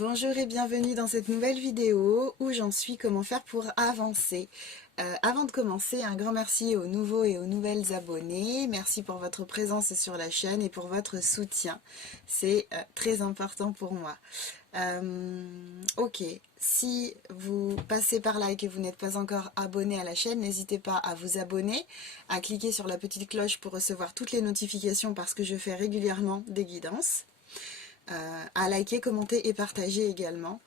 Bonjour et bienvenue dans cette nouvelle vidéo où j'en suis comment faire pour avancer. Avant de commencer, un grand merci aux nouveaux et aux nouvelles abonnés. Merci pour votre présence sur la chaîne et pour votre soutien. C'est très important pour moi. Ok, si vous passez par là et que vous n'êtes pas encore abonné à la chaîne, n'hésitez pas à vous abonner, à cliquer sur la petite cloche pour recevoir toutes les notifications parce que je fais régulièrement des guidances. À liker, commenter et partager également.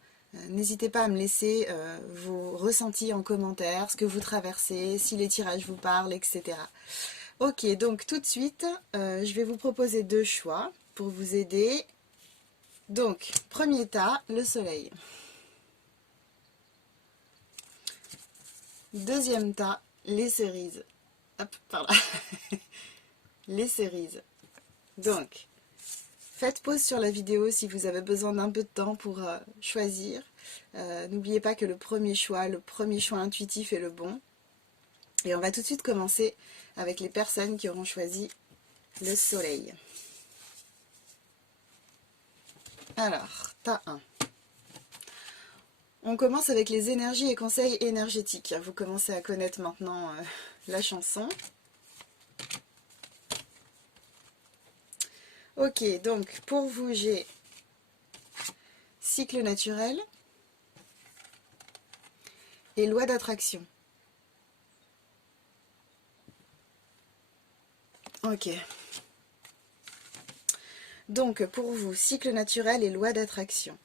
N'hésitez pas à me laisser vos ressentis en commentaire, ce que vous traversez, si les tirages vous parlent, etc. Ok, donc tout de suite, je vais vous proposer deux choix pour vous aider. Donc, premier tas, le soleil. Deuxième tas, les cerises. Hop, par là. Les cerises. Donc, faites pause sur la vidéo si vous avez besoin d'un peu de temps pour choisir. N'oubliez pas que le premier choix intuitif est le bon. Et on va tout de suite commencer avec les personnes qui auront choisi le soleil. Alors, tas 1. On commence avec les énergies et conseils énergétiques. Vous commencez à connaître maintenant la chanson. Ok, donc pour vous, j'ai cycle naturel et loi d'attraction. Ok. Donc pour vous, cycle naturel et loi d'attraction.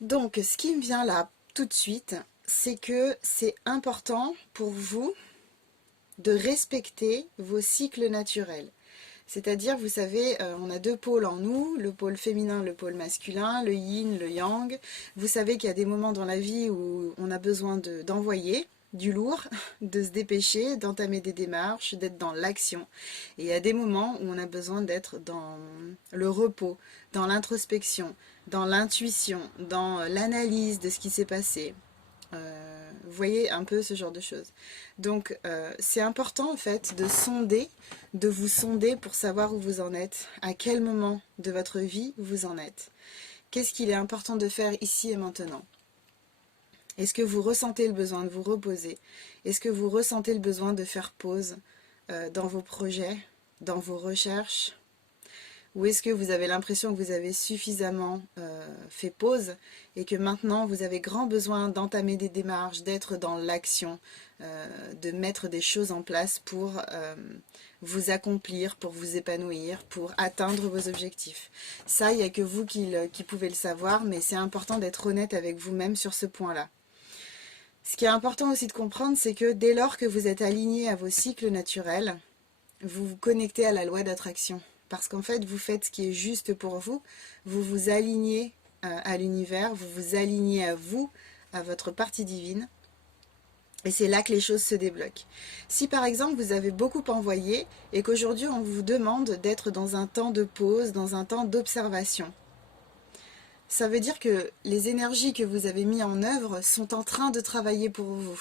Donc ce qui me vient là tout de suite, c'est que c'est important pour vous de respecter vos cycles naturels. C'est-à-dire, vous savez, on a deux pôles en nous, le pôle féminin, le pôle masculin, le yin, le yang. Vous savez qu'il y a des moments dans la vie où on a besoin d'envoyer du lourd, de se dépêcher, d'entamer des démarches, d'être dans l'action. Et il y a des moments où on a besoin d'être dans le repos, dans l'introspection, dans l'intuition, dans l'analyse de ce qui s'est passé. Vous voyez un peu ce genre de choses. Donc c'est important en fait de vous sonder pour savoir où vous en êtes, à quel moment de votre vie vous en êtes. Qu'est-ce qu'il est important de faire ici et maintenant? Est-ce que vous ressentez le besoin de vous reposer? Est-ce que vous ressentez le besoin de faire pause dans vos projets, dans vos recherches? Ou est-ce que vous avez l'impression que vous avez suffisamment fait pause et que maintenant vous avez grand besoin d'entamer des démarches, d'être dans l'action, de mettre des choses en place pour vous accomplir, pour vous épanouir, pour atteindre vos objectifs? Ça, il n'y a que vous qui pouvez le savoir, mais c'est important d'être honnête avec vous-même sur ce point-là. Ce qui est important aussi de comprendre, c'est que dès lors que vous êtes aligné à vos cycles naturels, vous vous connectez à la loi d'attraction. Parce qu'en fait, vous faites ce qui est juste pour vous, vous vous alignez à l'univers, vous vous alignez à vous, à votre partie divine, et c'est là que les choses se débloquent. Si par exemple vous avez beaucoup envoyé et qu'aujourd'hui on vous demande d'être dans un temps de pause, dans un temps d'observation, ça veut dire que les énergies que vous avez mises en œuvre sont en train de travailler pour vous.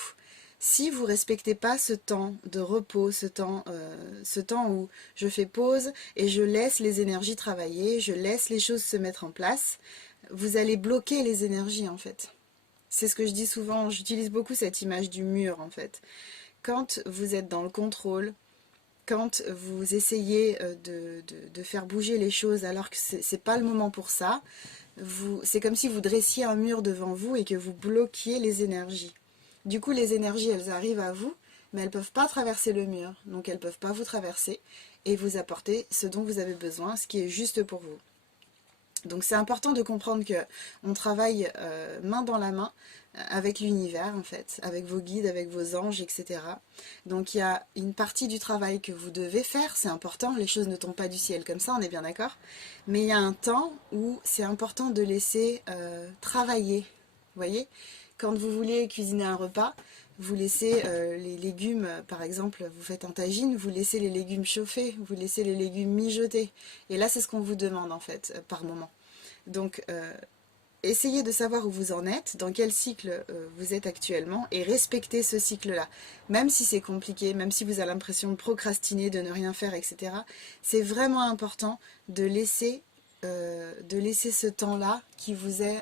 Si vous ne respectez pas ce temps de repos, ce temps où je fais pause et je laisse les énergies travailler, je laisse les choses se mettre en place, vous allez bloquer les énergies en fait. C'est ce que je dis souvent, j'utilise beaucoup cette image du mur en fait. Quand vous êtes dans le contrôle, quand vous essayez de faire bouger les choses alors que ce n'est pas le moment pour ça, c'est comme si vous dressiez un mur devant vous et que vous bloquiez les énergies. Du coup, les énergies, elles arrivent à vous, mais elles ne peuvent pas traverser le mur. Donc, elles ne peuvent pas vous traverser et vous apporter ce dont vous avez besoin, ce qui est juste pour vous. Donc, c'est important de comprendre qu'on travaille main dans la main avec l'univers, en fait, avec vos guides, avec vos anges, etc. Donc, il y a une partie du travail que vous devez faire, c'est important, les choses ne tombent pas du ciel comme ça, on est bien d'accord. Mais il y a un temps où c'est important de laisser travailler, vous voyez. Quand vous voulez cuisiner un repas, vous laissez les légumes, par exemple, vous faites un tagine, vous laissez les légumes chauffer, vous laissez les légumes mijoter. Et là, c'est ce qu'on vous demande, en fait, par moment. Donc, essayez de savoir où vous en êtes, dans quel cycle vous êtes actuellement, et respectez ce cycle-là. Même si c'est compliqué, même si vous avez l'impression de procrastiner, de ne rien faire, etc. C'est vraiment important de laisser de laisser ce temps-là qui vous est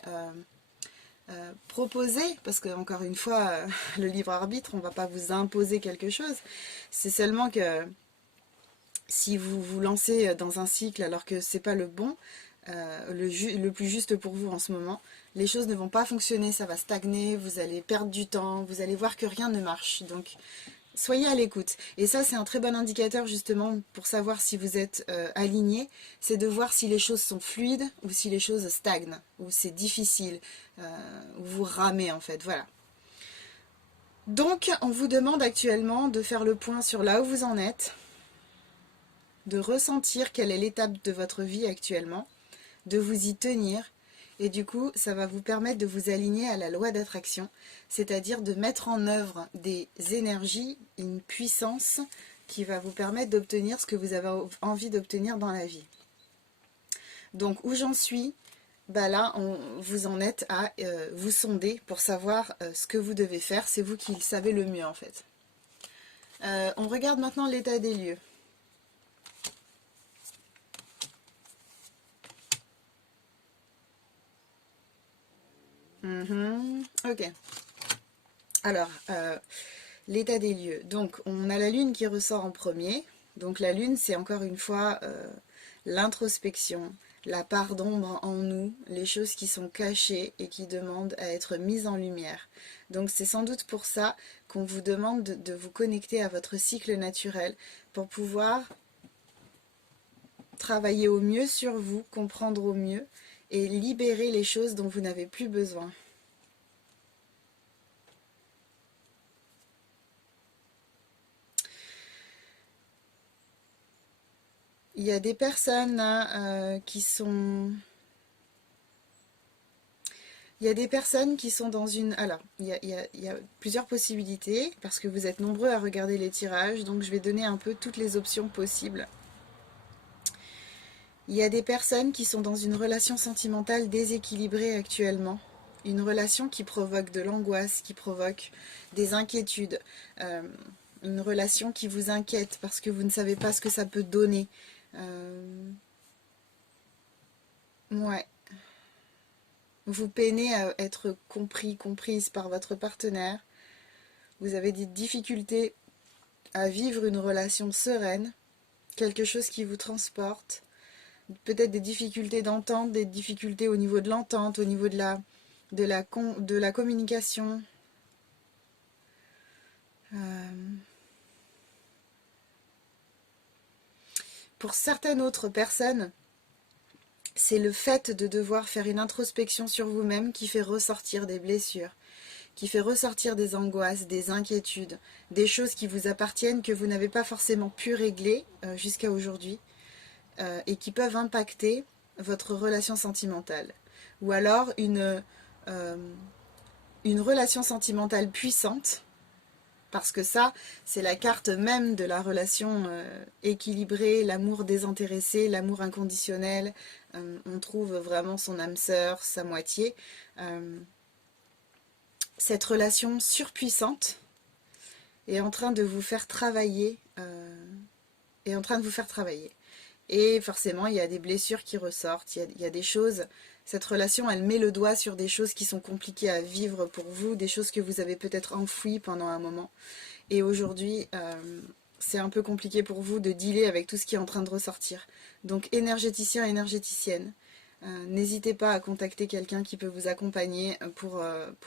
proposé, parce que encore une fois, le libre arbitre, on ne va pas vous imposer quelque chose, c'est seulement que si vous vous lancez dans un cycle alors que c'est pas le bon, le plus juste pour vous en ce moment, les choses ne vont pas fonctionner, ça va stagner, vous allez perdre du temps, vous allez voir que rien ne marche. Donc soyez à l'écoute. Et ça, c'est un très bon indicateur justement pour savoir si vous êtes aligné, c'est de voir si les choses sont fluides ou si les choses stagnent, ou c'est difficile, ou vous ramez en fait, voilà. Donc, on vous demande actuellement de faire le point sur là où vous en êtes, de ressentir quelle est l'étape de votre vie actuellement, de vous y tenir, et du coup, ça va vous permettre de vous aligner à la loi d'attraction, c'est-à-dire de mettre en œuvre des énergies, une puissance qui va vous permettre d'obtenir ce que vous avez envie d'obtenir dans la vie. Donc, où j'en suis, bah là, vous en êtes à vous sonder pour savoir ce que vous devez faire. C'est vous qui le savez le mieux, en fait. On regarde maintenant l'état des lieux. Ok. Alors, l'état des lieux. Donc, on a la lune qui ressort en premier. Donc, la lune, c'est encore une fois l'introspection, la part d'ombre en nous, les choses qui sont cachées et qui demandent à être mises en lumière. Donc, c'est sans doute pour ça qu'on vous demande de vous connecter à votre cycle naturel pour pouvoir travailler au mieux sur vous, comprendre au mieux et libérer les choses dont vous n'avez plus besoin. Il y a des personnes là, qui sont... Il y a des personnes qui sont dans une... Alors, il y a plusieurs possibilités, parce que vous êtes nombreux à regarder les tirages, donc je vais donner un peu toutes les options possibles. Il y a des personnes qui sont dans une relation sentimentale déséquilibrée actuellement. Une relation qui provoque de l'angoisse, qui provoque des inquiétudes. Une relation qui vous inquiète parce que vous ne savez pas ce que ça peut donner. Ouais. Vous peinez à être compris, comprise par votre partenaire. Vous avez des difficultés à vivre une relation sereine, quelque chose qui vous transporte. Peut-être des difficultés d'entente, des difficultés au niveau de l'entente, au niveau de la communication. Pour certaines autres personnes, c'est le fait de devoir faire une introspection sur vous-même qui fait ressortir des blessures, qui fait ressortir des angoisses, des inquiétudes, des choses qui vous appartiennent que vous n'avez pas forcément pu régler jusqu'à aujourd'hui et qui peuvent impacter votre relation sentimentale. Ou alors une relation sentimentale puissante, parce que ça, c'est la carte même de la relation équilibrée, l'amour désintéressé, l'amour inconditionnel. On trouve vraiment son âme sœur, sa moitié. Cette relation surpuissante est en train de vous faire travailler. Et forcément, il y a des blessures qui ressortent, il y a des choses... Cette relation, elle met le doigt sur des choses qui sont compliquées à vivre pour vous, des choses que vous avez peut-être enfouies pendant un moment. Et aujourd'hui, c'est un peu compliqué pour vous de dealer avec tout ce qui est en train de ressortir. Donc, énergéticien, énergéticienne, n'hésitez pas à contacter quelqu'un qui peut vous accompagner pour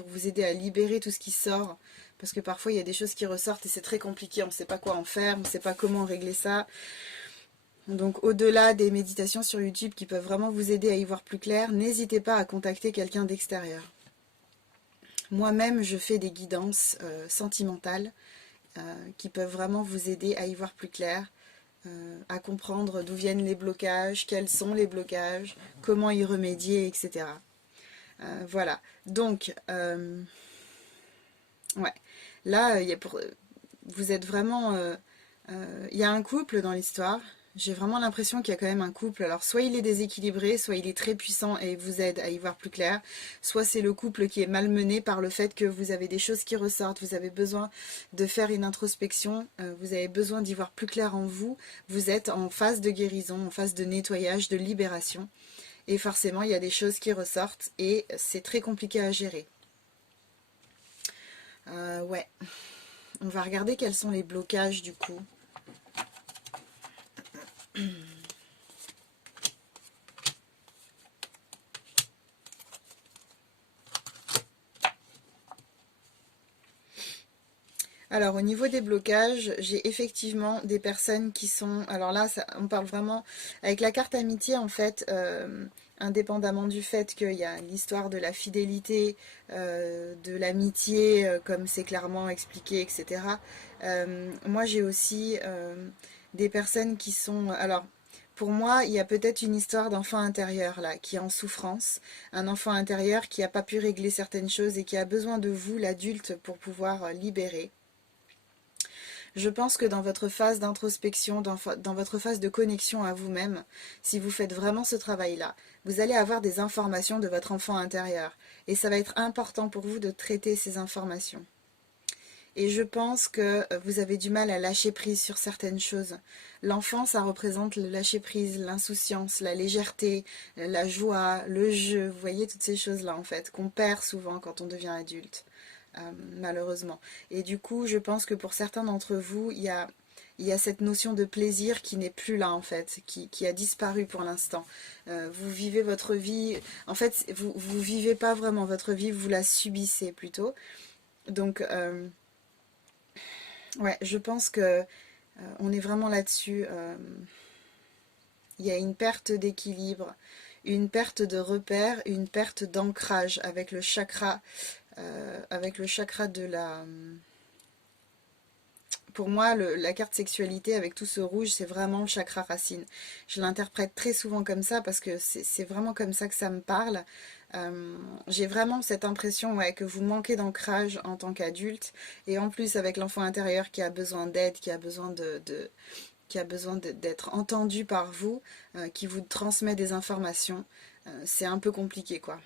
vous aider à libérer tout ce qui sort. Parce que parfois, il y a des choses qui ressortent et c'est très compliqué, on ne sait pas quoi en faire, on ne sait pas comment régler ça. Donc au-delà des méditations sur YouTube qui peuvent vraiment vous aider à y voir plus clair, n'hésitez pas à contacter quelqu'un d'extérieur. Moi-même, je fais des guidances sentimentales qui peuvent vraiment vous aider à y voir plus clair, à comprendre d'où viennent les blocages, quels sont les blocages, comment y remédier, etc. Voilà. Donc, ouais. Là, vous êtes vraiment... il y a un couple dans l'histoire. J'ai vraiment l'impression qu'il y a quand même un couple. Alors, soit il est déséquilibré, soit il est très puissant et vous aide à y voir plus clair. Soit c'est le couple qui est malmené par le fait que vous avez des choses qui ressortent. Vous avez besoin de faire une introspection. Vous avez besoin d'y voir plus clair en vous. Vous êtes en phase de guérison, en phase de nettoyage, de libération. Et forcément, il y a des choses qui ressortent et c'est très compliqué à gérer. Ouais, on va regarder quels sont les blocages du coup. Alors au niveau des blocages, j'ai effectivement des personnes qui sont... Alors là, on parle vraiment... Avec la carte amitié, en fait, indépendamment du fait qu'il y a l'histoire de la fidélité, de l'amitié, comme c'est clairement expliqué, etc. Moi, j'ai aussi des personnes qui sont... Alors, pour moi, il y a peut-être une histoire d'enfant intérieur, là, qui est en souffrance. Un enfant intérieur qui n'a pas pu régler certaines choses et qui a besoin de vous, l'adulte, pour pouvoir libérer. Je pense que dans votre phase d'introspection, dans votre phase de connexion à vous-même, si vous faites vraiment ce travail-là, vous allez avoir des informations de votre enfant intérieur. Et ça va être important pour vous de traiter ces informations. Et je pense que vous avez du mal à lâcher prise sur certaines choses. L'enfant, ça représente le lâcher prise, l'insouciance, la légèreté, la joie, le jeu. Vous voyez toutes ces choses-là, en fait, qu'on perd souvent quand on devient adulte. Malheureusement. Et du coup, je pense que pour certains d'entre vous, il y a cette notion de plaisir qui n'est plus là en fait, qui a disparu pour l'instant. Vous vivez votre vie, en fait, vous vivez pas vraiment votre vie, vous la subissez plutôt. Donc, ouais, je pense que on est vraiment là-dessus. Il y a une perte d'équilibre, une perte de repère, une perte d'ancrage avec le chakra de la... Pour moi, la carte sexualité avec tout ce rouge, c'est vraiment le chakra racine. Je l'interprète très souvent comme ça parce que c'est vraiment comme ça que ça me parle. J'ai vraiment cette impression ouais, que vous manquez d'ancrage en tant qu'adulte et en plus avec l'enfant intérieur qui a besoin d'aide, qui a besoin qui a besoin d'être entendu par vous, qui vous transmet des informations, c'est un peu compliqué quoi.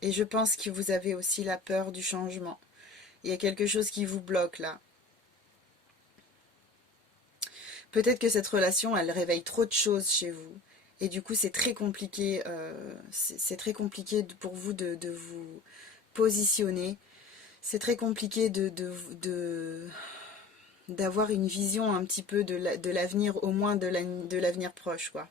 Et je pense que vous avez aussi la peur du changement. Il y a quelque chose qui vous bloque là. Peut-être que cette relation, elle réveille trop de choses chez vous. Et du coup, c'est très compliqué, c'est très compliqué pour vous de vous positionner. C'est très compliqué d'avoir une vision un petit peu de l'avenir, au moins de l'avenir proche, quoi.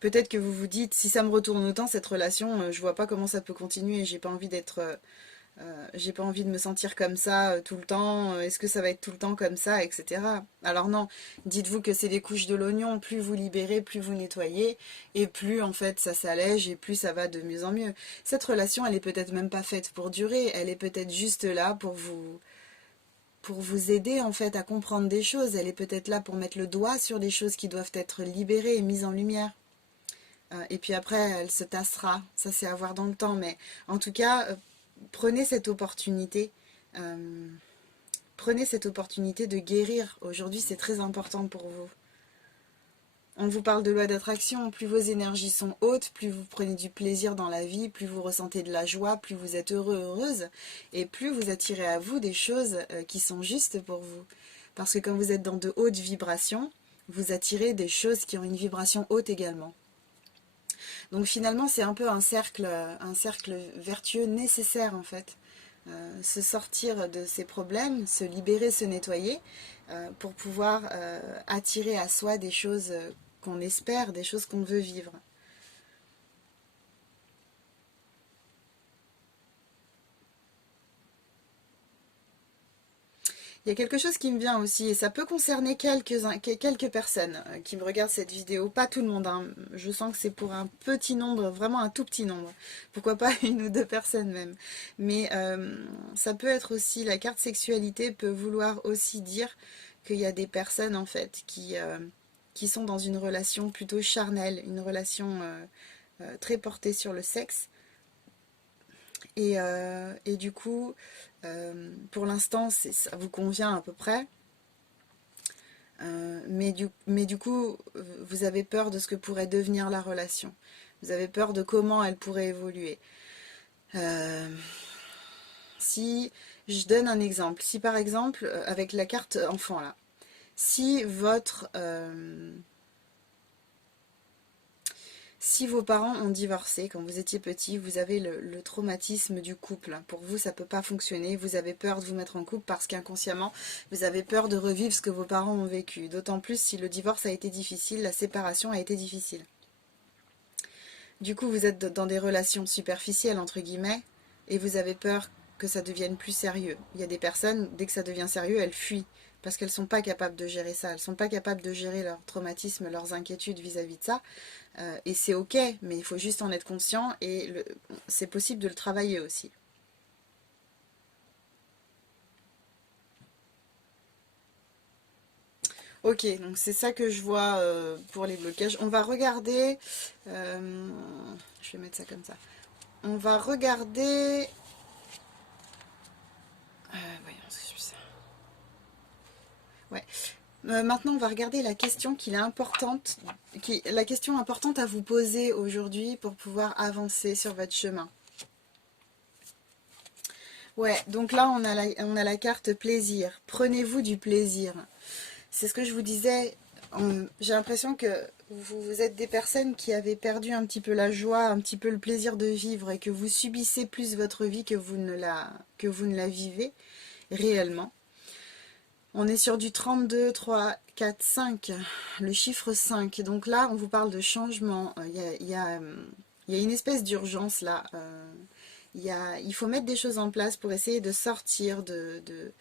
Peut-être que vous vous dites, si ça me retourne autant, cette relation, je vois pas comment ça peut continuer. J'ai pas envie de me sentir comme ça tout le temps, est-ce que ça va être tout le temps comme ça, etc. Alors non, dites-vous que c'est les couches de l'oignon, plus vous libérez, plus vous nettoyez, et plus en fait ça s'allège, et plus ça va de mieux en mieux. Cette relation, elle est peut-être même pas faite pour durer, elle est peut-être juste là pour vous aider en fait à comprendre des choses, elle est peut-être là pour mettre le doigt sur des choses qui doivent être libérées et mises en lumière. Et puis après, elle se tassera, ça c'est à voir dans le temps, mais en tout cas, prenez cette opportunité. euh, Prenez cette opportunité de guérir. Aujourd'hui, c'est très important pour vous. On vous parle de loi d'attraction. Plus vos énergies sont hautes, plus vous prenez du plaisir dans la vie, plus vous ressentez de la joie, plus vous êtes heureux, heureuse, et plus vous attirez à vous des choses qui sont justes pour vous. Parce que quand vous êtes dans de hautes vibrations, vous attirez des choses qui ont une vibration haute également. Donc finalement, c'est un peu un cercle vertueux nécessaire en fait. Se sortir de ses problèmes, se libérer, se nettoyer, pour pouvoir attirer à soi des choses qu'on espère, des choses qu'on veut vivre. Il y a quelque chose qui me vient aussi, et ça peut concerner quelques personnes qui me regardent cette vidéo, pas tout le monde, hein. Je sens que c'est pour un petit nombre, vraiment un tout petit nombre, pourquoi pas une ou deux personnes même. Mais ça peut être aussi, la carte sexualité peut vouloir aussi dire qu'il y a des personnes en fait qui sont dans une relation plutôt charnelle, une relation très portée sur le sexe, et du coup, pour l'instant, ça vous convient à peu près. Mais du coup, vous avez peur de ce que pourrait devenir la relation. Vous avez peur de comment elle pourrait évoluer. Euh, si je donne un exemple, si par exemple, avec la carte enfant là, si si vos parents ont divorcé quand vous étiez petit, vous avez le traumatisme du couple. Pour vous, ça ne peut pas fonctionner. Vous avez peur de vous mettre en couple parce qu'inconsciemment, vous avez peur de revivre ce que vos parents ont vécu. D'autant plus si le divorce a été difficile, la séparation a été difficile. Du coup, vous êtes dans des relations superficielles, entre guillemets, et vous avez peur que ça devienne plus sérieux. Il y a des personnes, dès que ça devient sérieux, elles fuient, parce qu'elles ne sont pas capables de gérer ça. Elles ne sont pas capables de gérer leur traumatisme, leurs inquiétudes vis-à-vis de ça. Et c'est ok, mais il faut juste en être conscient, et c'est possible de le travailler aussi. Ok, donc c'est ça que je vois pour les blocages. On va regarder... je vais mettre ça comme ça. On va regarder... voyons, ce que je ça. Ouais. Maintenant, on va regarder la question la question importante à vous poser aujourd'hui pour pouvoir avancer sur votre chemin. Ouais, donc là, on a la carte plaisir. Prenez-vous du plaisir. C'est ce que je vous disais. J'ai l'impression que vous êtes des personnes qui avaient perdu un petit peu la joie, un petit peu le plaisir de vivre et que vous subissez plus votre vie que vous ne la vivez réellement. On est sur du 32, 3, 4, 5, le chiffre 5. Donc là, on vous parle de changement. Il y a une espèce d'urgence là. Il faut mettre des choses en place pour essayer de sortir de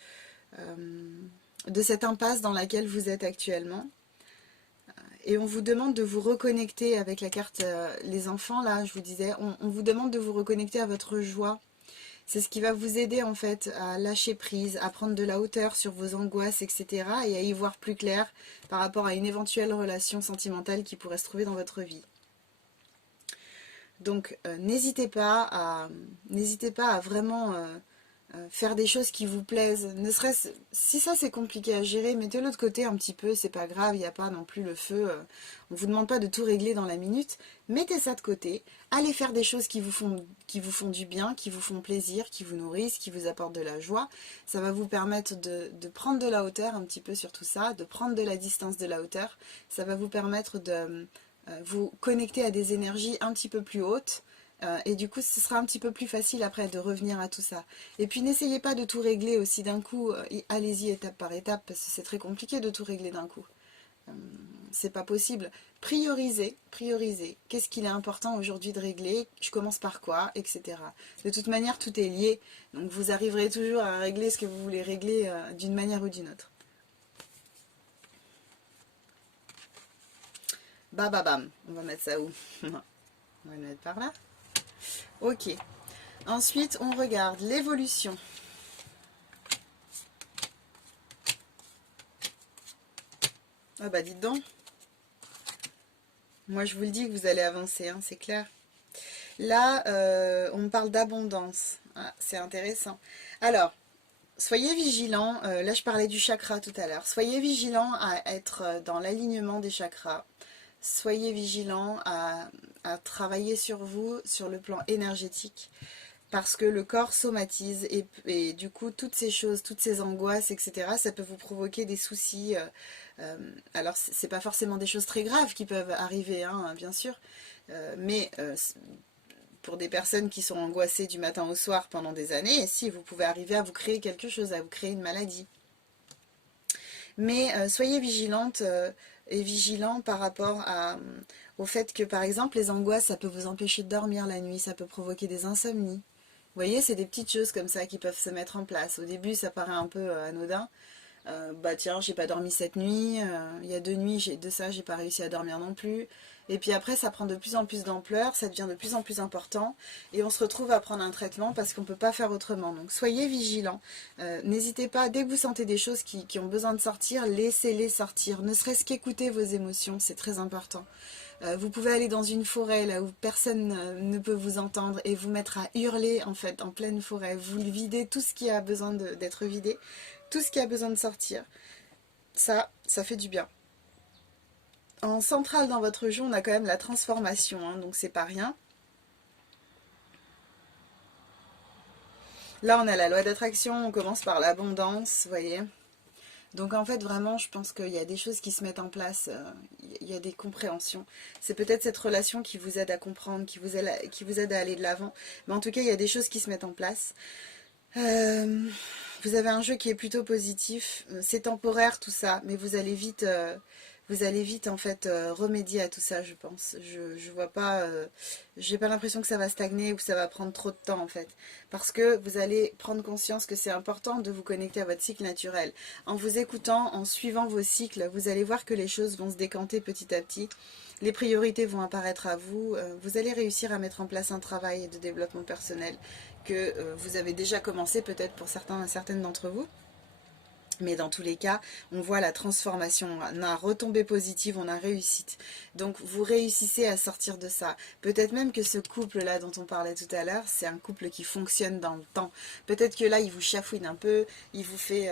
cette impasse dans laquelle vous êtes actuellement. Et on vous demande de vous reconnecter avec la carte les enfants. Là, je vous disais, on vous demande de vous reconnecter à votre joie. C'est ce qui va vous aider en fait à lâcher prise, à prendre de la hauteur sur vos angoisses, etc. et à y voir plus clair par rapport à une éventuelle relation sentimentale qui pourrait se trouver dans votre vie. Donc n'hésitez pas à vraiment faire des choses qui vous plaisent. Ne serait-ce, si ça c'est compliqué à gérer, mettez-le de côté un petit peu, c'est pas grave, il n'y a pas non plus le feu. On ne vous demande pas de tout régler dans la minute. Mettez ça de côté, allez faire des choses qui vous font du bien, qui vous font plaisir, qui vous nourrissent, qui vous apportent de la joie. Ça va vous permettre de prendre de la hauteur un petit peu sur tout ça, de prendre de la distance de la hauteur. Ça va vous permettre de vous connecter à des énergies un petit peu plus hautes. Et du coup, ce sera un petit peu plus facile après de revenir à tout ça. Et puis, n'essayez pas de tout régler aussi d'un coup. Allez-y étape par étape, parce que c'est très compliqué de tout régler d'un coup. C'est pas possible. Priorisez, priorisez. Qu'est-ce qu'il est important aujourd'hui de régler? Je commence par quoi, etc. De toute manière, tout est lié. Donc, vous arriverez toujours à régler ce que vous voulez régler d'une manière ou d'une autre. Bah, bah, bam. On va mettre ça où? On va le mettre par là. Ok. Ensuite, on regarde l'évolution. Ah bah dites donc. Moi je vous le dis que vous allez avancer, hein, c'est clair. Là, on me parle d'abondance. Ah, c'est intéressant. Alors, soyez vigilants. Là, je parlais du chakra tout à l'heure. Soyez vigilants à être dans l'alignement des chakras. Soyez vigilants à travailler sur vous, sur le plan énergétique. Parce que le corps somatise et du coup toutes ces choses, toutes ces angoisses, etc. ça peut vous provoquer des soucis. Alors c'est pas forcément des choses très graves qui peuvent arriver, hein, bien sûr, mais pour des personnes qui sont angoissées du matin au soir pendant des années, si vous pouvez arriver à vous créer quelque chose, à vous créer une maladie. Mais soyez vigilante et vigilant par rapport au fait que par exemple les angoisses ça peut vous empêcher de dormir la nuit, ça peut provoquer des insomnies. Vous voyez, c'est des petites choses comme ça qui peuvent se mettre en place. Au début, ça paraît un peu anodin. Bah tiens, j'ai pas dormi cette nuit. Il y a 2 nuits, de ça, j'ai pas réussi à dormir non plus. Et puis après, ça prend de plus en plus d'ampleur, ça devient de plus en plus important. Et on se retrouve à prendre un traitement parce qu'on peut pas faire autrement. Donc soyez vigilants. N'hésitez pas, dès que vous sentez des choses qui ont besoin de sortir, laissez-les sortir. Ne serait-ce qu'écouter vos émotions, c'est très important. Vous pouvez aller dans une forêt là où personne ne peut vous entendre et vous mettre à hurler en fait en pleine forêt. Vous videz tout ce qui a besoin d'être vidé, tout ce qui a besoin de sortir. Ça fait du bien. En centrale dans votre jeu, on a quand même la transformation, hein, donc c'est pas rien. Là, on a la loi d'attraction, on commence par l'abondance, vous voyez. Donc en fait, vraiment, je pense qu'il y a des choses qui se mettent en place, il y a des compréhensions. C'est peut-être cette relation qui vous aide à comprendre, qui vous aide à aller de l'avant. Mais en tout cas, il y a des choses qui se mettent en place. Vous avez un jeu qui est plutôt positif. C'est temporaire tout ça, mais vous allez vite en fait remédier à tout ça, je pense. Je vois pas, j'ai pas l'impression que ça va stagner ou que ça va prendre trop de temps en fait, parce que vous allez prendre conscience que c'est important de vous connecter à votre cycle naturel. En vous écoutant, en suivant vos cycles, vous allez voir que les choses vont se décanter petit à petit. Les priorités vont apparaître à vous. Vous allez réussir à mettre en place un travail de développement personnel que vous avez déjà commencé peut-être pour certaines d'entre vous. Mais dans tous les cas, on voit la transformation, on a retombée positive, on a réussite. Donc vous réussissez à sortir de ça. Peut-être même que ce couple-là dont on parlait tout à l'heure, c'est un couple qui fonctionne dans le temps. Peut-être que là, il vous chafouine un peu, il vous fait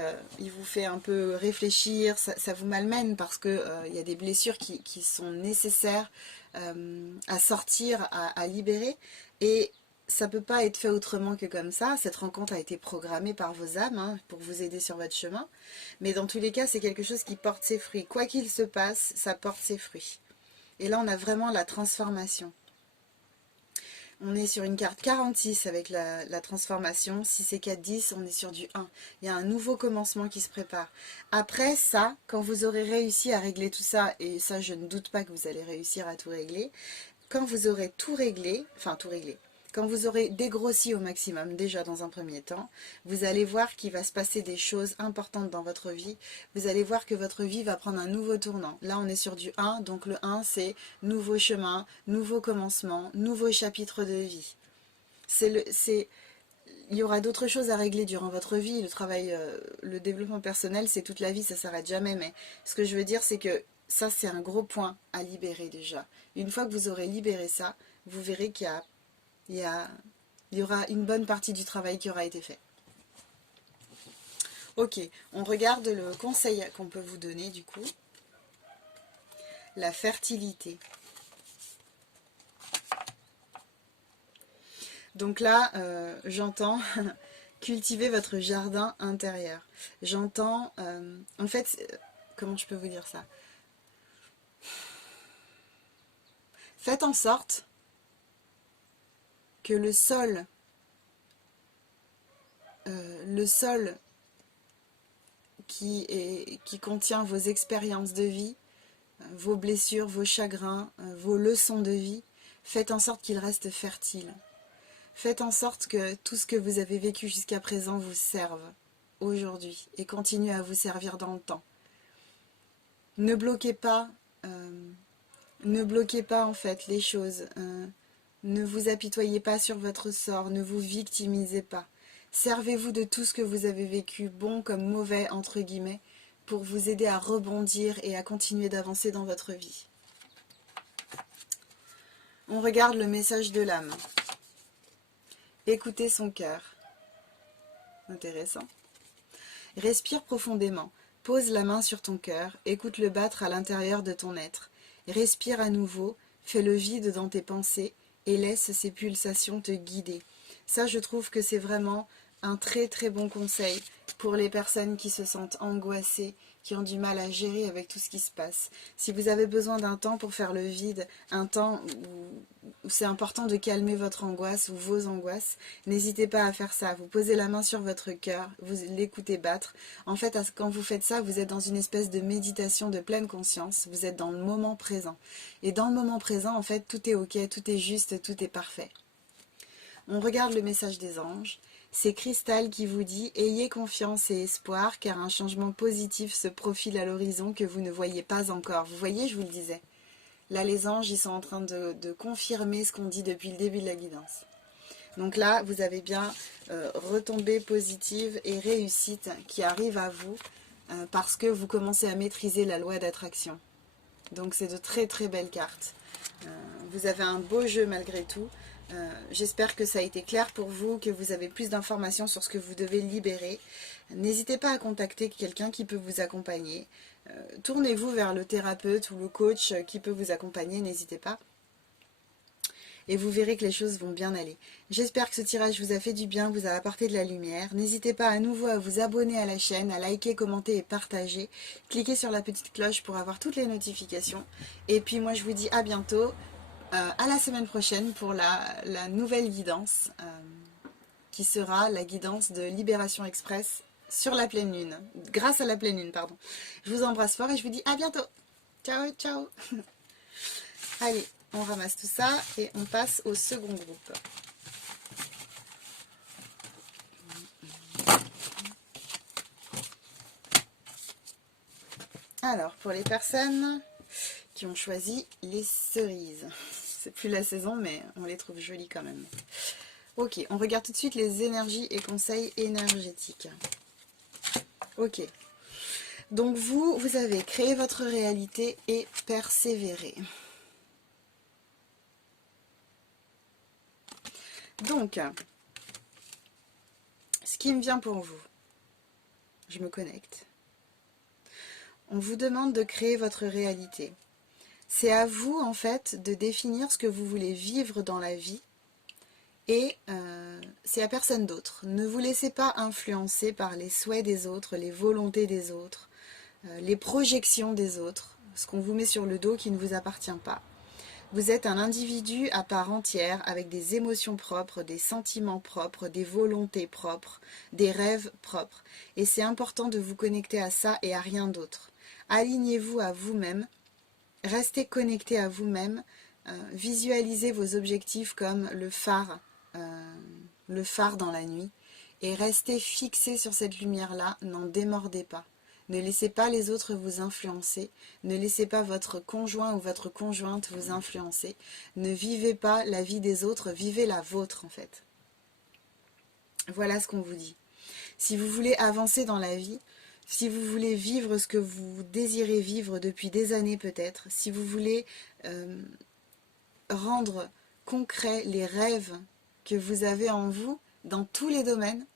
un peu réfléchir, ça vous malmène parce que il y a des blessures qui sont nécessaires à sortir, à libérer. Et ça peut pas être fait autrement que comme ça. Cette rencontre a été programmée par vos âmes hein, pour vous aider sur votre chemin. Mais dans tous les cas, c'est quelque chose qui porte ses fruits. Quoi qu'il se passe, ça porte ses fruits. Et là, on a vraiment la transformation. On est sur une carte 46 avec la transformation. Si c'est 4-10, on est sur du 1. Il y a un nouveau commencement qui se prépare. Après ça, quand vous aurez réussi à régler tout ça, et ça, je ne doute pas que vous allez réussir à tout régler, quand vous aurez tout réglé, quand vous aurez dégrossi au maximum, déjà dans un premier temps, vous allez voir qu'il va se passer des choses importantes dans votre vie. Vous allez voir que votre vie va prendre un nouveau tournant. Là, on est sur du 1, donc le 1, c'est nouveau chemin, nouveau commencement, nouveau chapitre de vie. Il y aura d'autres choses à régler durant votre vie. Le travail, le développement personnel, c'est toute la vie, ça ne s'arrête jamais. Mais ce que je veux dire, c'est que ça, c'est un gros point à libérer déjà. Une fois que vous aurez libéré ça, vous verrez il y aura une bonne partie du travail qui aura été fait. Ok, on regarde le conseil qu'on peut vous donner du coup. La fertilité. Donc là, j'entends cultiver votre jardin intérieur. J'entends, en fait, comment je peux vous dire ça? Faites en sorte que le sol qui contient vos expériences de vie, vos blessures, vos chagrins, vos leçons de vie, faites en sorte qu'il reste fertile. Faites en sorte que tout ce que vous avez vécu jusqu'à présent vous serve aujourd'hui et continue à vous servir dans le temps. Ne bloquez pas, en fait les choses. Ne vous apitoyez pas sur votre sort, ne vous victimisez pas. Servez-vous de tout ce que vous avez vécu, bon comme mauvais, entre guillemets, pour vous aider à rebondir et à continuer d'avancer dans votre vie. On regarde le message de l'âme. Écoutez son cœur. Intéressant. Respire profondément. Pose la main sur ton cœur. Écoute-le battre à l'intérieur de ton être. Respire à nouveau. Fais le vide dans tes pensées et laisse ces pulsations te guider. Ça, je trouve que c'est vraiment un très très bon conseil pour les personnes qui se sentent angoissées, qui ont du mal à gérer avec tout ce qui se passe. Si vous avez besoin d'un temps pour faire le vide, un temps où c'est important de calmer votre angoisse ou vos angoisses, n'hésitez pas à faire ça. Vous posez la main sur votre cœur, vous l'écoutez battre. En fait, quand vous faites ça, vous êtes dans une espèce de méditation de pleine conscience. Vous êtes dans le moment présent. Et dans le moment présent, en fait, tout est ok, tout est juste, tout est parfait. On regarde le message des anges. C'est Cristal qui vous dit « Ayez confiance et espoir, car un changement positif se profile à l'horizon que vous ne voyez pas encore. » Vous voyez, je vous le disais. Là, les anges, ils sont en train de confirmer ce qu'on dit depuis le début de la guidance. Donc là, vous avez bien retombée positive et réussite qui arrive à vous parce que vous commencez à maîtriser la loi d'attraction. Donc c'est de très très belles cartes. Vous avez un beau jeu malgré tout. J'espère que ça a été clair pour vous, que vous avez plus d'informations sur ce que vous devez libérer. N'hésitez pas à contacter quelqu'un qui peut vous accompagner. Tournez-vous vers le thérapeute ou le coach qui peut vous accompagner, n'hésitez pas. Et vous verrez que les choses vont bien aller. J'espère que ce tirage vous a fait du bien, vous a apporté de la lumière. N'hésitez pas à nouveau à vous abonner à la chaîne, à liker, commenter et partager. Cliquez sur la petite cloche pour avoir toutes les notifications. Et puis moi je vous dis à bientôt, à la semaine prochaine pour la nouvelle guidance, qui sera la guidance de Libération Express sur la pleine lune, grâce à la pleine lune, pardon. Je vous embrasse fort et je vous dis à bientôt. Ciao, ciao. Allez, on ramasse tout ça et on passe au second groupe. Alors, pour les personnes qui ont choisi les cerises, c'est plus la saison, mais on les trouve jolies quand même. Ok, on regarde tout de suite les énergies et conseils énergétiques. Ok, donc vous avez créé votre réalité et persévéré. Donc, ce qui me vient pour vous, je me connecte. On vous demande de créer votre réalité. C'est à vous, en fait, de définir ce que vous voulez vivre dans la vie. Et c'est à personne d'autre. Ne vous laissez pas influencer par les souhaits des autres, les volontés des autres, les projections des autres, ce qu'on vous met sur le dos qui ne vous appartient pas. Vous êtes un individu à part entière avec des émotions propres, des sentiments propres, des volontés propres, des rêves propres. Et c'est important de vous connecter à ça et à rien d'autre. Alignez-vous à vous-même, restez connecté à vous-même, visualisez vos objectifs comme le phare dans la nuit et restez fixé sur cette lumière-là, n'en démordez pas. Ne laissez pas les autres vous influencer, ne laissez pas votre conjoint ou votre conjointe vous influencer, ne vivez pas la vie des autres, vivez la vôtre en fait. Voilà ce qu'on vous dit. Si vous voulez avancer dans la vie, si vous voulez vivre ce que vous désirez vivre depuis des années peut-être, si vous voulez rendre concrets les rêves que vous avez en vous dans tous les domaines,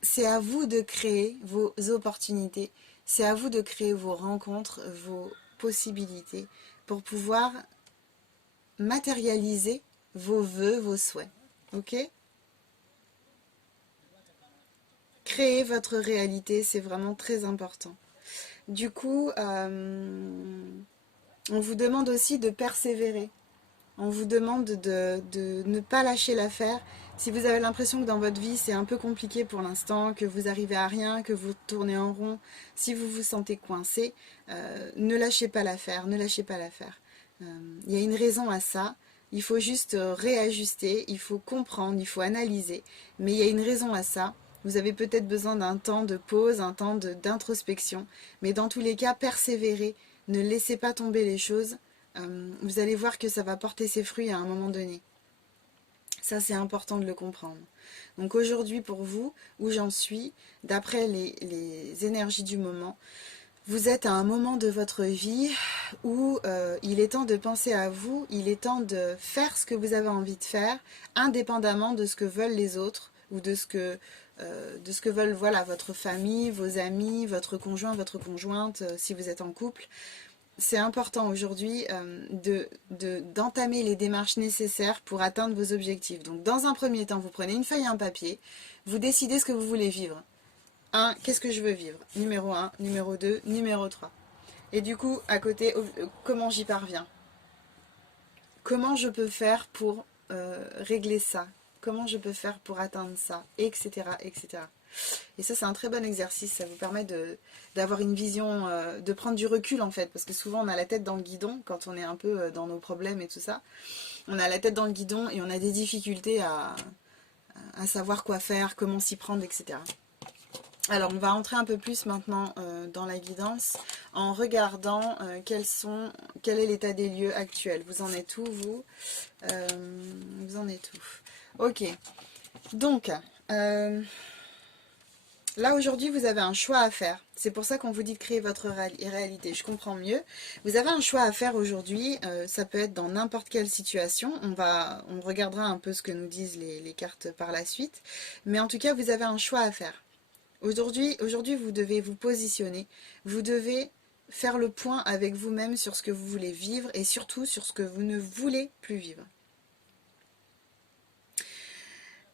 c'est à vous de créer vos opportunités, c'est à vous de créer vos rencontres, vos possibilités pour pouvoir matérialiser vos vœux, vos souhaits. Ok ? Créer votre réalité, c'est vraiment très important. Du coup, on vous demande aussi de persévérer. On vous demande de ne pas lâcher l'affaire. Si vous avez l'impression que dans votre vie c'est un peu compliqué pour l'instant, que vous arrivez à rien, que vous tournez en rond, si vous vous sentez coincé, ne lâchez pas l'affaire, ne lâchez pas l'affaire. Il y a une raison à ça. Il faut juste réajuster, il faut comprendre, il faut analyser. Mais il y a une raison à ça. Vous avez peut-être besoin d'un temps de pause, un temps d'introspection. Mais dans tous les cas, persévérez. Ne laissez pas tomber les choses. Vous allez voir que ça va porter ses fruits à un moment donné. Ça, c'est important de le comprendre. Donc aujourd'hui, pour vous, où j'en suis, d'après les énergies du moment, vous êtes à un moment de votre vie où il est temps de penser à vous, il est temps de faire ce que vous avez envie de faire, indépendamment de ce que veulent les autres ou de ce que veulent voilà, votre famille, vos amis, votre conjoint, votre conjointe, si vous êtes en couple. C'est important aujourd'hui d'entamer les démarches nécessaires pour atteindre vos objectifs. Donc dans un premier temps, vous prenez une feuille et un papier, vous décidez ce que vous voulez vivre. 1, qu'est-ce que je veux vivre? Numéro 1, numéro 2, numéro 3. Et du coup, à côté, comment j'y parviens? Comment je peux faire pour régler ça? Comment je peux faire pour atteindre ça? Etc. etc. Et ça, c'est un très bon exercice. Ça vous permet d'avoir une vision, de prendre du recul en fait. Parce que souvent, on a la tête dans le guidon quand on est un peu dans nos problèmes et tout ça. On a la tête dans le guidon et on a des difficultés à savoir quoi faire, comment s'y prendre, etc. Alors, on va entrer un peu plus maintenant dans la guidance en regardant quel est l'état des lieux actuel. Vous en êtes où, vous Vous en êtes où? Ok. Donc, Là, aujourd'hui, vous avez un choix à faire. C'est pour ça qu'on vous dit de créer votre réalité. Je comprends mieux. Vous avez un choix à faire aujourd'hui. Ça peut être dans n'importe quelle situation. On regardera un peu ce que nous disent les cartes par la suite. Mais en tout cas, vous avez un choix à faire. Aujourd'hui, vous devez vous positionner. Vous devez faire le point avec vous-même sur ce que vous voulez vivre et surtout sur ce que vous ne voulez plus vivre.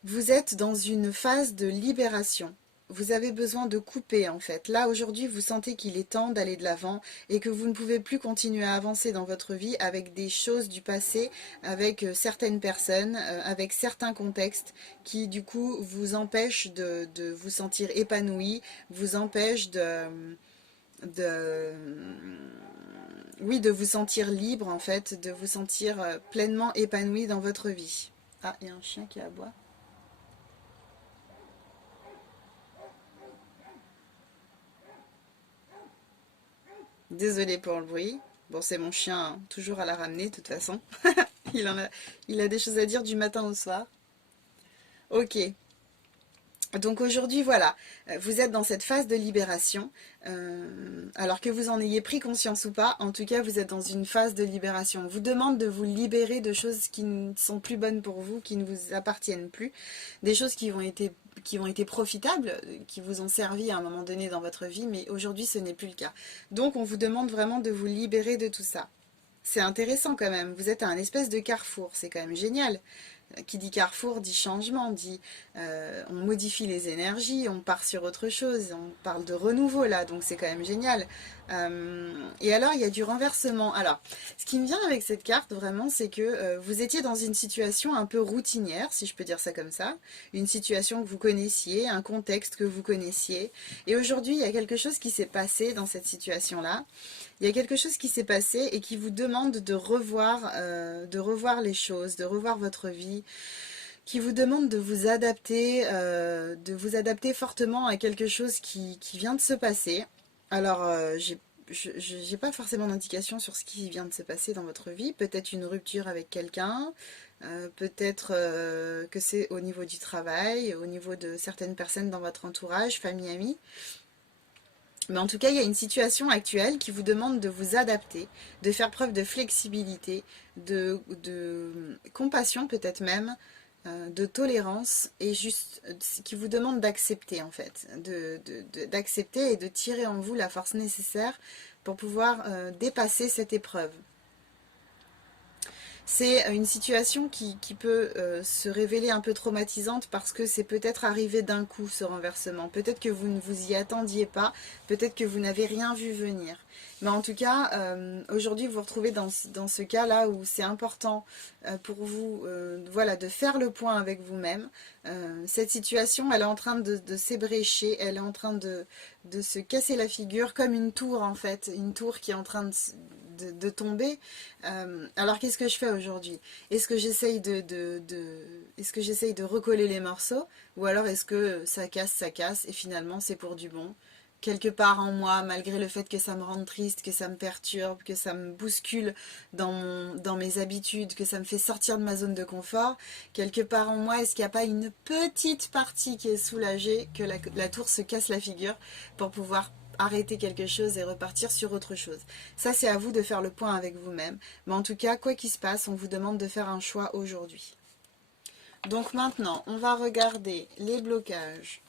Vous êtes dans une phase de libération. Vous avez besoin de couper en fait. Là aujourd'hui vous sentez qu'il est temps d'aller de l'avant et que vous ne pouvez plus continuer à avancer dans votre vie avec des choses du passé, avec certaines personnes, avec certains contextes qui du coup vous empêchent de vous sentir épanoui, vous empêchent de, oui, de vous sentir libre en fait, de vous sentir pleinement épanoui dans votre vie. Ah, il y a un chien qui aboie. Désolée pour le bruit. Bon, c'est mon chien, hein, toujours à la ramener, de toute façon. Il en a, il a des choses à dire du matin au soir. Ok. Donc aujourd'hui, voilà, vous êtes dans cette phase de libération. Alors que vous en ayez pris conscience ou pas, en tout cas, vous êtes dans une phase de libération. On vous demande de vous libérer de choses qui ne sont plus bonnes pour vous, qui ne vous appartiennent plus, des choses qui ont été profitables, qui vous ont servi à un moment donné dans votre vie, mais aujourd'hui, ce n'est plus le cas. Donc, on vous demande vraiment de vous libérer de tout ça. C'est intéressant quand même, vous êtes à un espèce de carrefour, c'est quand même génial. Qui dit carrefour dit changement, dit on modifie les énergies, on part sur autre chose, on parle de renouveau là, donc c'est quand même génial. Et alors il y a du renversement. Alors, ce qui me vient avec cette carte vraiment, c'est que vous étiez dans une situation un peu routinière, si je peux dire ça comme ça, une situation que vous connaissiez, un contexte que vous connaissiez, et aujourd'hui il y a quelque chose qui s'est passé dans cette situation-là. Il y a quelque chose qui s'est passé et qui vous demande de revoir les choses, de revoir votre vie, qui vous demande de vous adapter fortement à quelque chose qui vient de se passer. Alors, je n'ai pas forcément d'indication sur ce qui vient de se passer dans votre vie. Peut-être une rupture avec quelqu'un, peut-être que c'est au niveau du travail, au niveau de certaines personnes dans votre entourage, famille, amis. Mais en tout cas, il y a une situation actuelle qui vous demande de vous adapter, de faire preuve de flexibilité, de compassion peut-être même, de tolérance, et juste qui vous demande d'accepter en fait, d'accepter et de tirer en vous la force nécessaire pour pouvoir dépasser cette épreuve. C'est une situation qui peut se révéler un peu traumatisante parce que c'est peut-être arrivé d'un coup ce renversement. Peut-être que vous ne vous y attendiez pas, peut-être que vous n'avez rien vu venir. Mais en tout cas, aujourd'hui vous vous retrouvez dans ce cas-là où c'est important pour vous voilà, de faire le point avec vous-même. Cette situation, elle est en train de s'ébrécher, elle est en train de se casser la figure comme une tour en fait, une tour qui est en train de tomber. Alors qu'est-ce que je fais aujourd'hui? Est-ce que j'essaye est-ce que j'essaye de recoller les morceaux, ou alors est-ce que ça casse et finalement c'est pour du bon? Quelque part en moi, malgré le fait que ça me rende triste, que ça me perturbe, que ça me bouscule dans mes habitudes, que ça me fait sortir de ma zone de confort, quelque part en moi, est-ce qu'il n'y a pas une petite partie qui est soulagée que la tour se casse la figure pour pouvoir arrêter quelque chose et repartir sur autre chose? Ça, c'est à vous de faire le point avec vous-même. Mais en tout cas, quoi qu'il se passe, on vous demande de faire un choix aujourd'hui. Donc maintenant, on va regarder les blocages.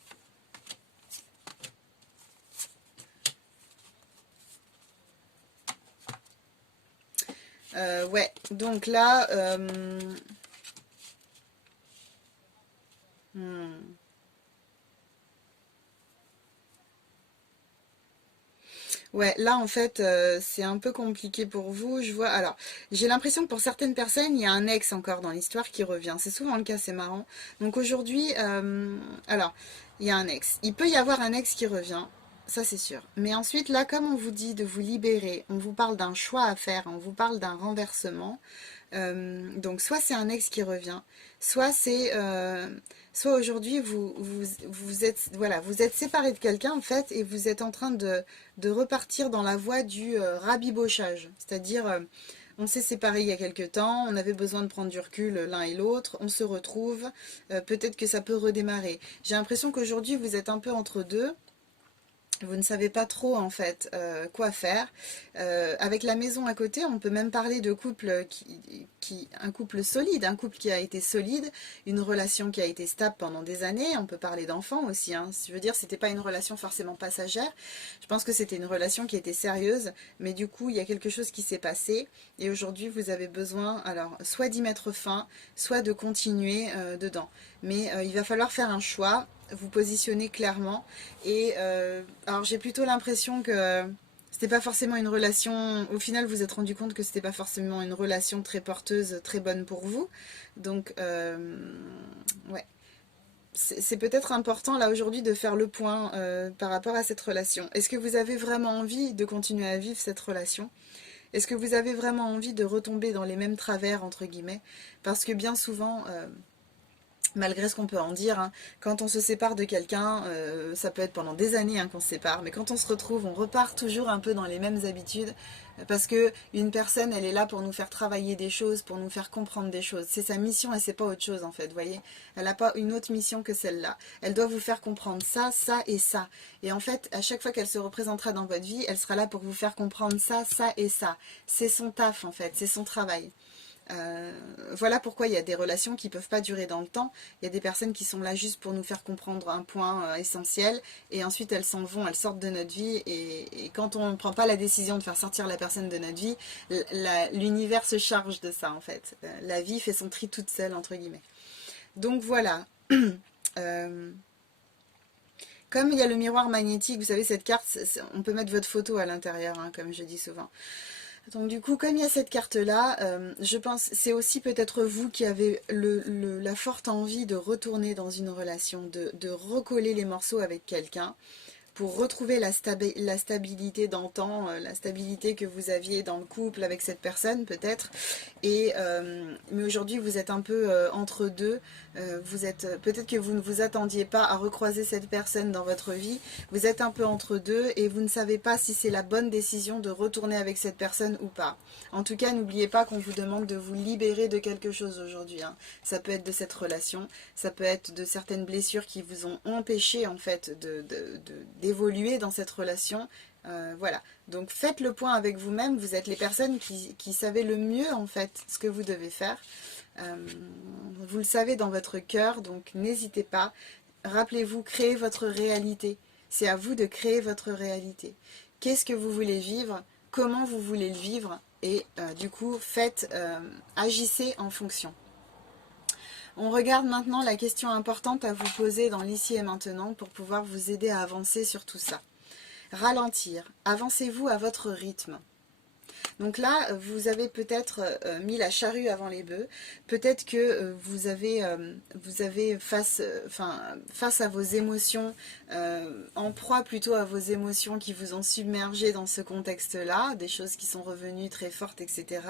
Ouais, donc là... Ouais, là en fait, c'est un peu compliqué pour vous. Je vois. Alors, j'ai l'impression que pour certaines personnes, il y a un ex encore dans l'histoire qui revient. C'est souvent le cas, c'est marrant. Donc aujourd'hui, alors, il y a un ex. Il peut y avoir un ex qui revient, ça c'est sûr. Mais ensuite, là, comme on vous dit de vous libérer, on vous parle d'un choix à faire, on vous parle d'un renversement. Donc soit c'est un ex qui revient, soit c'est soit aujourd'hui vous êtes voilà, vous êtes séparé de quelqu'un en fait et vous êtes en train de repartir dans la voie du rabibochage, c'est-à-dire On s'est séparés il y a quelques temps, on avait besoin de prendre du recul l'un et l'autre, on se retrouve, peut-être que ça peut redémarrer. J'ai l'impression qu'aujourd'hui vous êtes un peu entre deux. Vous ne savez pas trop en fait quoi faire. Avec la maison à côté, on peut même parler de couple un couple solide, un couple qui a été solide, une relation qui a été stable pendant des années. On peut parler d'enfants aussi. Hein. Je veux dire, c'était pas une relation forcément passagère. Je pense que c'était une relation qui était sérieuse, mais du coup, il y a quelque chose qui s'est passé. Et aujourd'hui, vous avez besoin, alors, soit d'y mettre fin, soit de continuer dedans. Mais il va falloir faire un choix, vous positionner clairement. Et alors j'ai plutôt l'impression que c'était pas forcément une relation. Au final, vous vous êtes rendu compte que c'était pas forcément une relation très porteuse, très bonne pour vous. Donc ouais, c'est peut-être important là aujourd'hui de faire le point par rapport à cette relation. Est-ce que vous avez vraiment envie de continuer à vivre cette relation? Est-ce que vous avez vraiment envie de retomber dans les mêmes travers entre guillemets? Parce que bien souvent malgré ce qu'on peut en dire, hein, quand on se sépare de quelqu'un, ça peut être pendant des années hein, qu'on se sépare, mais quand on se retrouve, on repart toujours un peu dans les mêmes habitudes, parce que une personne, elle est là pour nous faire travailler des choses, pour nous faire comprendre des choses. C'est sa mission et c'est pas autre chose en fait, vous voyez. Elle n'a pas une autre mission que celle-là. Elle doit vous faire comprendre ça, ça et ça. Et en fait, à chaque fois qu'elle se représentera dans votre vie, elle sera là pour vous faire comprendre ça, ça et ça. C'est son taf en fait, c'est son travail. Voilà pourquoi il y a des relations qui ne peuvent pas durer dans le temps. Il y a des personnes qui sont là juste pour nous faire comprendre un point essentiel et ensuite elles s'en vont, elles sortent de notre vie et quand on ne prend pas la décision de faire sortir la personne de notre vie, l'univers se charge de ça en fait. La vie fait son tri toute seule entre guillemets. Donc voilà. Euh, Comme il y a le miroir magnétique, vous savez cette carte, on peut mettre votre photo à l'intérieur, hein, comme je dis souvent. Donc du coup, comme il y a cette carte-là, je pense c'est aussi peut-être vous qui avez la forte envie de retourner dans une relation, de recoller les morceaux avec quelqu'un pour retrouver la stabilité d'antan, la stabilité que vous aviez dans le couple avec cette personne peut-être. Et mais aujourd'hui vous êtes un peu entre deux. Vous êtes peut-être que vous ne vous attendiez pas à recroiser cette personne dans votre vie. Vous êtes un peu entre deux et vous ne savez pas si c'est la bonne décision de retourner avec cette personne ou pas. En tout cas, n'oubliez pas qu'on vous demande de vous libérer de quelque chose aujourd'hui. Hein. Ça peut être de cette relation, ça peut être de certaines blessures qui vous ont empêché en fait d'évoluer dans cette relation. Voilà, donc faites le point avec vous-même, vous êtes les personnes qui savez le mieux en fait ce que vous devez faire. Vous le savez dans votre cœur, donc n'hésitez pas. Rappelez-vous, créez votre réalité. C'est à vous de créer votre réalité. Qu'est-ce que vous voulez vivre? Comment vous voulez le vivre? Et du coup, agissez en fonction. On regarde maintenant la question importante à vous poser dans l'ici et maintenant pour pouvoir vous aider à avancer sur tout ça. Ralentir. Avancez-vous à votre rythme. Donc là, vous avez peut-être mis la charrue avant les bœufs. Peut-être que vous avez face à vos émotions, en proie plutôt à vos émotions qui vous ont submergé dans ce contexte-là, des choses qui sont revenues très fortes, etc.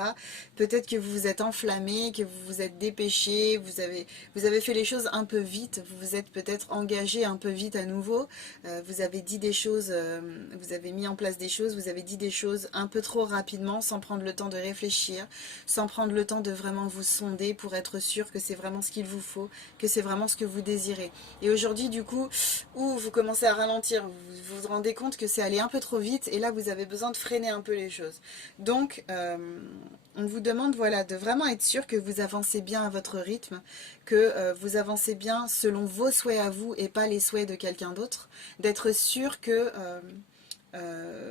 Peut-être que vous vous êtes enflammé, que vous vous êtes dépêché, vous avez fait les choses un peu vite, vous vous êtes peut-être engagé un peu vite à nouveau, vous avez dit des choses, vous avez mis en place des choses, vous avez dit des choses un peu trop rapidement, sans prendre le temps de réfléchir, sans prendre le temps de vraiment vous sonder pour être sûr que c'est vraiment ce qu'il vous faut, que c'est vraiment ce que vous désirez. Et aujourd'hui, du coup, vous commencez à ralentir, vous vous rendez compte que c'est allé un peu trop vite et là, vous avez besoin de freiner un peu les choses. Donc, on vous demande voilà, de vraiment être sûr que vous avancez bien à votre rythme, que vous avancez bien selon vos souhaits à vous et pas les souhaits de quelqu'un d'autre, d'être sûr que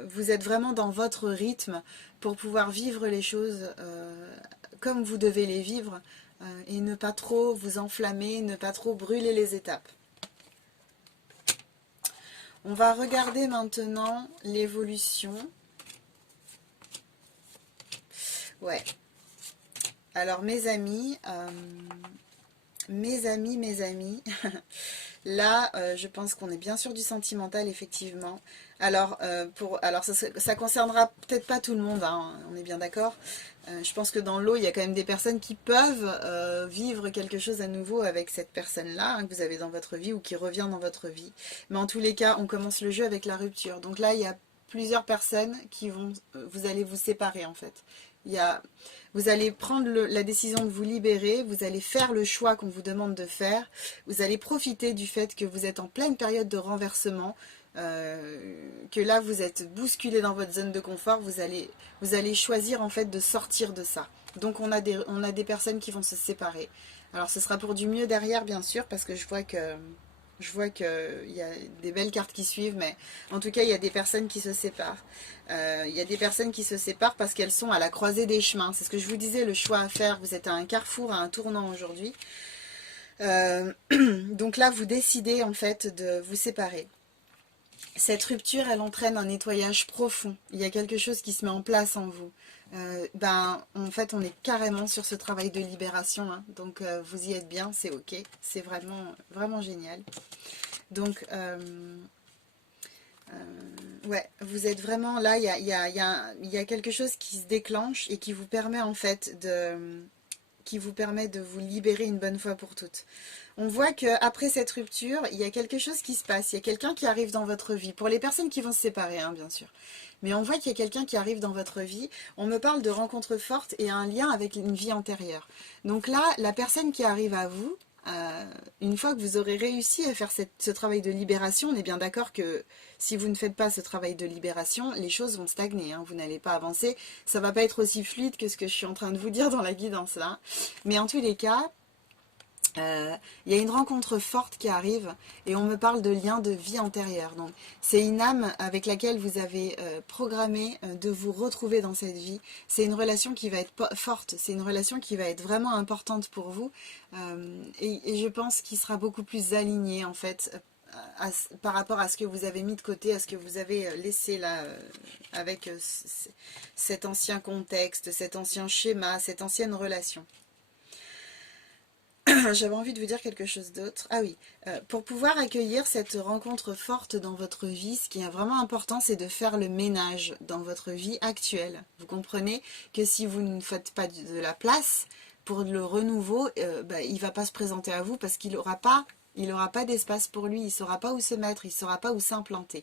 vous êtes vraiment dans votre rythme pour pouvoir vivre les choses comme vous devez les vivre et ne pas trop vous enflammer, ne pas trop brûler les étapes. On va regarder maintenant l'évolution. Ouais. Alors mes amis, là, je pense qu'on est bien sûr du sentimental, effectivement. Alors, ça concernera peut-être pas tout le monde, hein, on est bien d'accord. Je pense que dans l'eau, il y a quand même des personnes qui peuvent vivre quelque chose à nouveau avec cette personne-là, hein, que vous avez dans votre vie ou qui revient dans votre vie. Mais en tous les cas, on commence le jeu avec la rupture. Donc là, il y a plusieurs personnes qui vont, vous allez vous séparer en fait. Vous allez prendre la décision de vous libérer, vous allez faire le choix qu'on vous demande de faire, vous allez profiter du fait que vous êtes en pleine période de renversement, que là vous êtes bousculé dans votre zone de confort, vous allez choisir en fait de sortir de ça. Donc on a des personnes qui vont se séparer. Alors ce sera pour du mieux derrière bien sûr, parce que je vois qu'il y a des belles cartes qui suivent, mais en tout cas, il y a des personnes qui se séparent. Il y a des personnes qui se séparent parce qu'elles sont à la croisée des chemins. C'est ce que je vous disais, le choix à faire. Vous êtes à un carrefour, à un tournant aujourd'hui. Donc là, vous décidez en fait de vous séparer. Cette rupture, elle entraîne un nettoyage profond. Il y a quelque chose qui se met en place en vous. En fait, on est carrément sur ce travail de libération. Hein. Donc, vous y êtes bien, c'est ok. C'est vraiment, vraiment génial. Donc, ouais, vous êtes vraiment là. Il y a quelque chose qui se déclenche et qui vous permet en fait de vous libérer une bonne fois pour toutes. On voit qu'après cette rupture, il y a quelque chose qui se passe. Il y a quelqu'un qui arrive dans votre vie. Pour les personnes qui vont se séparer, hein, bien sûr. Mais on voit qu'il y a quelqu'un qui arrive dans votre vie. On me parle de rencontres fortes et un lien avec une vie antérieure. Donc là, la personne qui arrive à vous, une fois que vous aurez réussi à faire ce travail de libération, on est bien d'accord que si vous ne faites pas ce travail de libération, les choses vont stagner, hein, vous n'allez pas avancer. Ça va pas être aussi fluide que ce que je suis en train de vous dire dans la guidance là. Mais en tous les cas, il y a une rencontre forte qui arrive et on me parle de lien de vie antérieure. Donc c'est une âme avec laquelle vous avez programmé de vous retrouver dans cette vie. C'est une relation qui va être forte, c'est une relation qui va être vraiment importante pour vous et je pense qu'il sera beaucoup plus aligné en fait par rapport à ce que vous avez mis de côté, à ce que vous avez laissé là avec cet ancien contexte, cet ancien schéma, cette ancienne relation. J'avais envie de vous dire quelque chose d'autre. Ah oui, pour pouvoir accueillir cette rencontre forte dans votre vie, ce qui est vraiment important, c'est de faire le ménage dans votre vie actuelle. Vous comprenez que si vous ne faites pas de la place pour le renouveau, il ne va pas se présenter à vous parce qu'il n'aura pas d'espace pour lui, il ne saura pas où se mettre, il ne saura pas où s'implanter.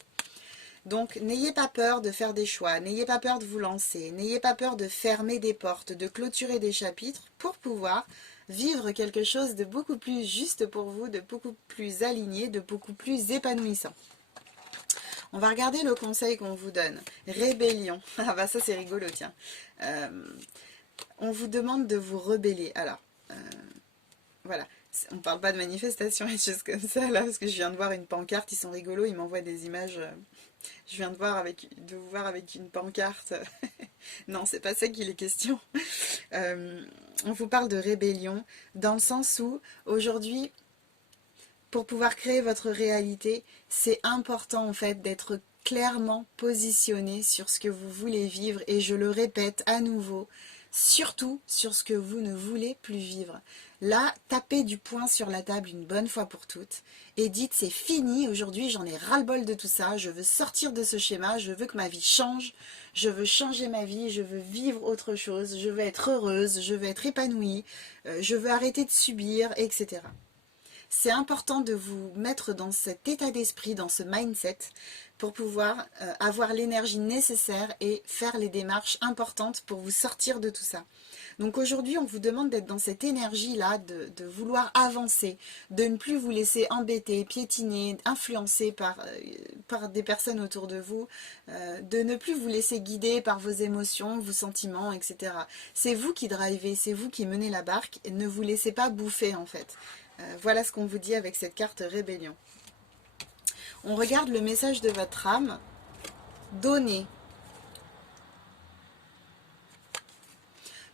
Donc n'ayez pas peur de faire des choix, n'ayez pas peur de vous lancer, n'ayez pas peur de fermer des portes, de clôturer des chapitres pour pouvoir vivre quelque chose de beaucoup plus juste pour vous, de beaucoup plus aligné, de beaucoup plus épanouissant. On va regarder le conseil qu'on vous donne. Rébellion. Ah bah ça c'est rigolo, tiens. On vous demande de vous rebeller. Alors, voilà. On ne parle pas de manifestation et de choses comme ça là, parce que je viens de voir une pancarte, ils sont rigolos, ils m'envoient des images. Je viens de vous voir avec une pancarte. Non, c'est pas ça qu'il est question. On vous parle de rébellion, dans le sens où, aujourd'hui, pour pouvoir créer votre réalité, c'est important en fait d'être clairement positionné sur ce que vous voulez vivre, et je le répète à nouveau, surtout sur ce que vous ne voulez plus vivre. Là, tapez du poing sur la table une bonne fois pour toutes et dites c'est fini, aujourd'hui j'en ai ras-le-bol de tout ça, je veux sortir de ce schéma, je veux que ma vie change, je veux changer ma vie, je veux vivre autre chose, je veux être heureuse, je veux être épanouie, je veux arrêter de subir, etc. C'est important de vous mettre dans cet état d'esprit, dans ce mindset, pour pouvoir avoir l'énergie nécessaire et faire les démarches importantes pour vous sortir de tout ça. Donc aujourd'hui, on vous demande d'être dans cette énergie-là, de vouloir avancer, de ne plus vous laisser embêter, piétiner, influencer par des personnes autour de vous, de ne plus vous laisser guider par vos émotions, vos sentiments, etc. C'est vous qui drivez, c'est vous qui menez la barque, et ne vous laissez pas bouffer en fait. Voilà ce qu'on vous dit avec cette carte rébellion. On regarde le message de votre âme. Donner.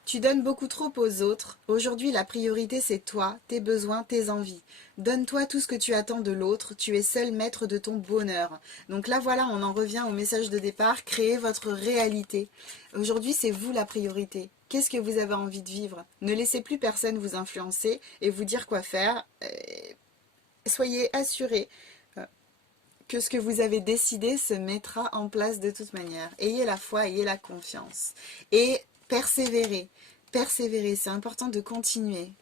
Tu donnes beaucoup trop aux autres. Aujourd'hui, la priorité, c'est toi, tes besoins, tes envies. Donne-toi tout ce que tu attends de l'autre. Tu es seul maître de ton bonheur. Donc là, voilà, on en revient au message de départ. Créez votre réalité. Aujourd'hui, c'est vous la priorité. Qu'est-ce que vous avez envie de vivre? Ne laissez plus personne vous influencer et vous dire quoi faire. Soyez assurés que ce que vous avez décidé se mettra en place de toute manière. Ayez la foi, ayez la confiance. Et persévérez. Persévérez, c'est important de continuer.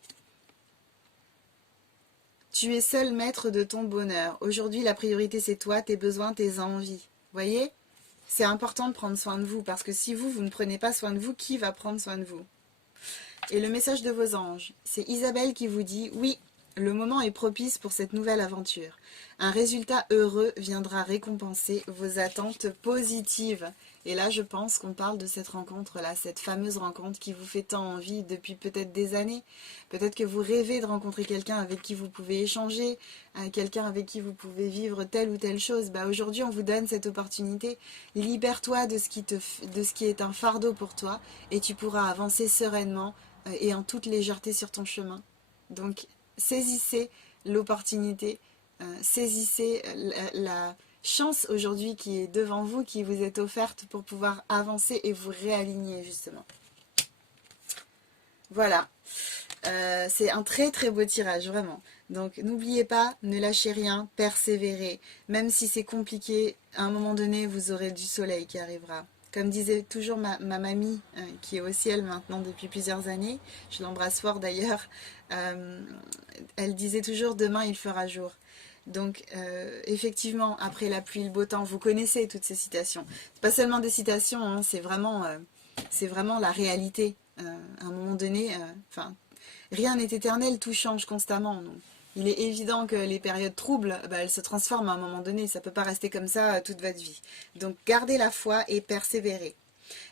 Tu es seul maître de ton bonheur. Aujourd'hui, la priorité, c'est toi, tes besoins, tes envies. Voyez? C'est important de prendre soin de vous, parce que si vous ne prenez pas soin de vous, qui va prendre soin de vous? Et le message de vos anges, c'est Isabelle qui vous dit, oui, le moment est propice pour cette nouvelle aventure. Un résultat heureux viendra récompenser vos attentes positives. Et là, je pense qu'on parle de cette rencontre-là, cette fameuse rencontre qui vous fait tant envie depuis peut-être des années. Peut-être que vous rêvez de rencontrer quelqu'un avec qui vous pouvez échanger, quelqu'un avec qui vous pouvez vivre telle ou telle chose. Bah, aujourd'hui, on vous donne cette opportunité. Libère-toi de de ce qui est un fardeau pour toi et tu pourras avancer sereinement et en toute légèreté sur ton chemin. Donc, saisissez l'opportunité, saisissez la chance aujourd'hui qui est devant vous, qui vous est offerte pour pouvoir avancer et vous réaligner justement. Voilà, c'est un très très beau tirage, vraiment. Donc n'oubliez pas, ne lâchez rien, persévérez. Même si c'est compliqué, à un moment donné, vous aurez du soleil qui arrivera. Comme disait toujours ma mamie, qui est au ciel maintenant depuis plusieurs années, je l'embrasse fort d'ailleurs, elle disait toujours demain il fera jour. Donc effectivement, après la pluie, le beau temps, vous connaissez toutes ces citations. C'est pas seulement des citations, hein, c'est vraiment la réalité. À un moment donné, rien n'est éternel, tout change constamment. Donc, il est évident que les périodes troubles, bah, elles se transforment à un moment donné. Ça ne peut pas rester comme ça toute votre vie. Donc gardez la foi et persévérez.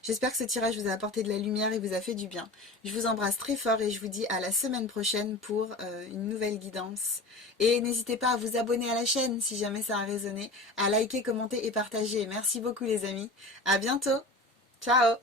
J'espère que ce tirage vous a apporté de la lumière et vous a fait du bien. Je vous embrasse très fort et je vous dis à la semaine prochaine pour une nouvelle guidance. Et n'hésitez pas à vous abonner à la chaîne si jamais ça a résonné, à liker, commenter et partager. Merci beaucoup les amis. À bientôt. Ciao.